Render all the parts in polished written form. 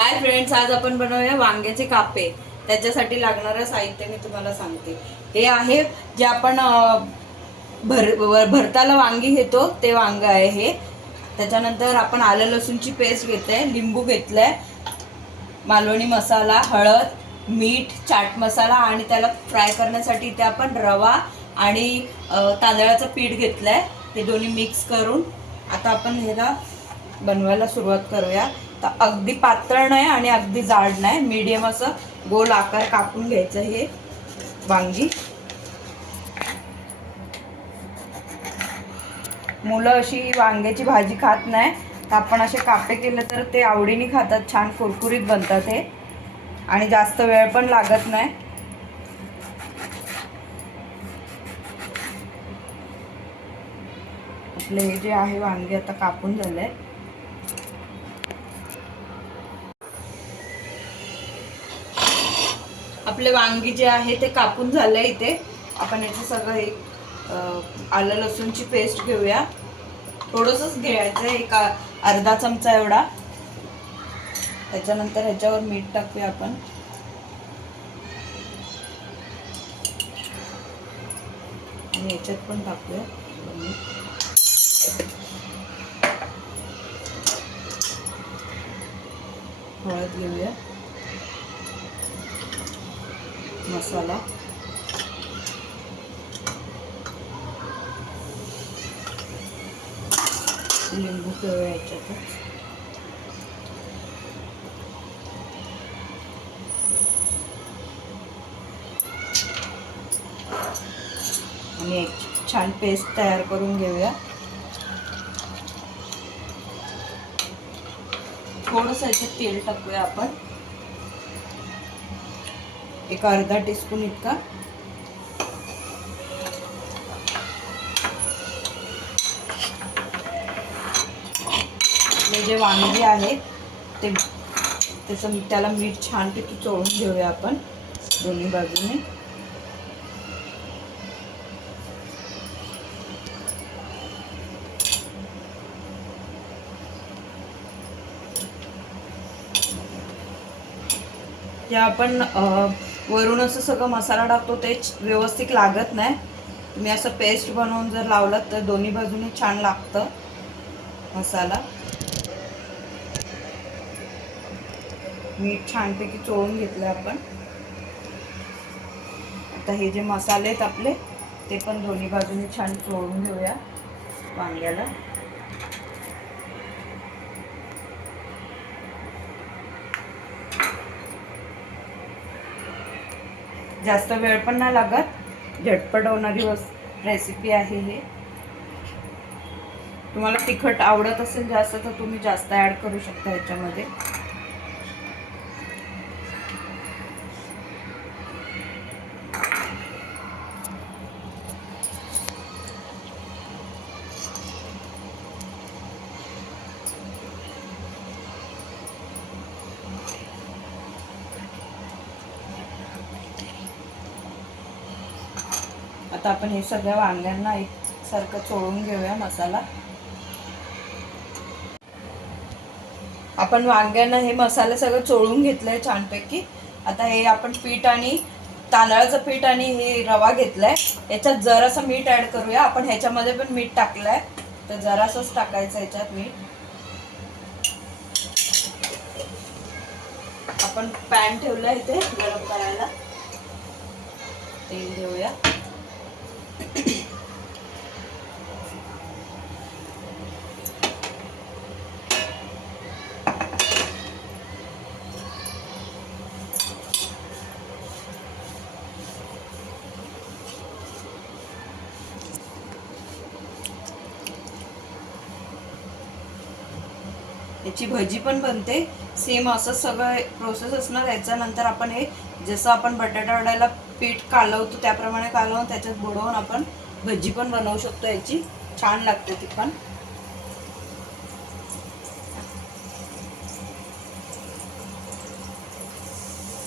Hi friends, आज आपण बनवूया वांग्याचे कापे। त्याच्यासाठी लागणारं साहित्य मी तुम्हाला सांगते। हे आहे जे आपण भरताला वांगी घेतो ते वांग आहे हे। त्याच्यानंतर आपण आलं लसूणची पेस्ट घेतलंय, लिंबू घेतलंय, मालवणी मसाला, हळद, मीठ, चाट मसाला आणि त्याला फ्राय करण्यासाठी इथे आपण रवा आणि तांदळाचं पीठ घेतलंय। हे दोन्ही मिक्स करून आता आपण ह्याला बनवायला सुरुवात करूया। तर अगदी पातळ नाही आणि अगदी जाड नाही, मीडियम असं गोल आकार कापून घ्यायचं हे वांगी। मुलं अशी वांग्याची भाजी खात नाही, तर आपण असे कापे केले तर ते आवडीने खातात, छान कुरकुरीत बनतात हे आणि जास्त वेळ पण लागत नाही। आपले हे जे आहे वांगे आता कापून झाले। आपले वांगी जे आहे ते कापून झाले। इथे आपण याचं सगळं एक आलं लसूणची पेस्ट घेऊया, थोडंसंच घ्यायचं, एक अर्धा चमचा एवढा। त्याच्यानंतर ह्याच्यावर मीठ टाकूया आपण, आणि याच्यात पण टाकूया हळद, घेऊया मसाला, लिंबू पिळूया याच्यातच, आणि एक छान पेस्ट तयार करून घेऊया। थोडंसं याच्यात तेल टाकूया आपण, एक अर्धा टीस्पून इतका। आपले जे वांगी आहेत ते त्याला मीठ छानपैकी चोळून घेऊया आपण दोन्ही बाजूने। जे आपण वरून असं सगळं मसाला टाकतो ते व्यवस्थित लागत नाही। तुम्ही असं पेस्ट बनवून जर लावलात तर दोन्ही बाजूने छान लागतं मसाला। मीठ छानपैकी चोळून घेतलं आपण। आता हे जे मसाले आहेत आपले ते पण दोन्ही बाजूने छान चोळून घेऊया वांग्याला। जास्त वेळ पण नाही लागत, झटपट होणारी रेसिपी आहे हे। तुम्हाला तिखट आवडत असेल जास्त तर तुम्ही जास्त ऍड करू शकता याच्यामध्ये। आता आपण हे सगळ्या वांग्यांना एकसारखं चोळून घेऊया मसाला। आपण वांग्यांना हे मसाले सगळं चोळून घेतलंय छानपैकी। आता हे आपण पीठ आणि तांदळाचं पीठ आणि हे रवा घेतलाय, याच्यात जरासं मीठ ऍड करूया आपण। ह्याच्यामध्ये पण मीठ टाकलंय तर जरासंच टाकायचं याच्यात मीठ। आपण पॅन ठेवलाय इथे गरम करायला, तेल घेऊया। याची भजी पण बनते, सेम असं सगळं प्रोसेस असणार। याच्यानंतर आपण हे जसं आपण बटाटा वड्याला पीठ कालवतो त्याप्रमाणे कालवून त्याच्यात बुडवून आपण भजी पण बनवू शकतो, याची छान लागते ती पण।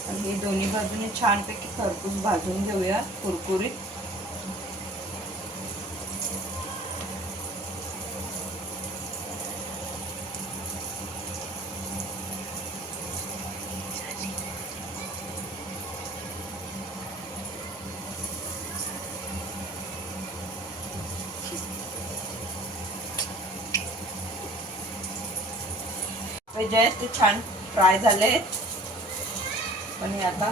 आणि हे दोन्ही बाजूने छानपैकी खरपूस भाजून घेऊया कुरकुरीत। कापे जे आहेत ते छान फ्राय झाले आहेत. पण हे आता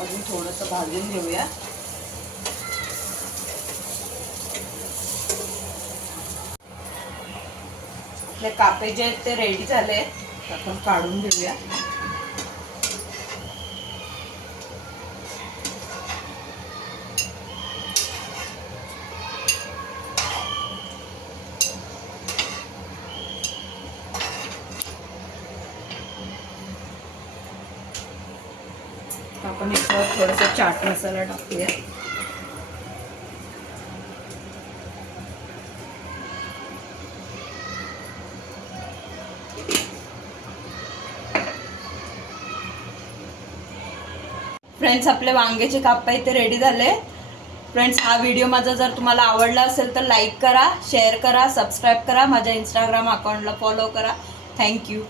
अजून थोडंसं भाजून घेऊया. आपले कापे जे आहेत ते रेडी झाले आहेत, आपण काढून घेऊया. आपण याच्यावर थोडंसं चाट मसाला टाकूया. फ्रेंड्स, आपले वांग्याचे कापे इथे रेडी झाले. फ्रेंड्स, हा व्हिडिओ माझा जर तुम्हाला आवडला असेल तर लाईक करा, शेअर करा, सबस्क्राईब करा, माझ्या इंस्टाग्राम अकाउंटला फॉलो करा. थँक्यू.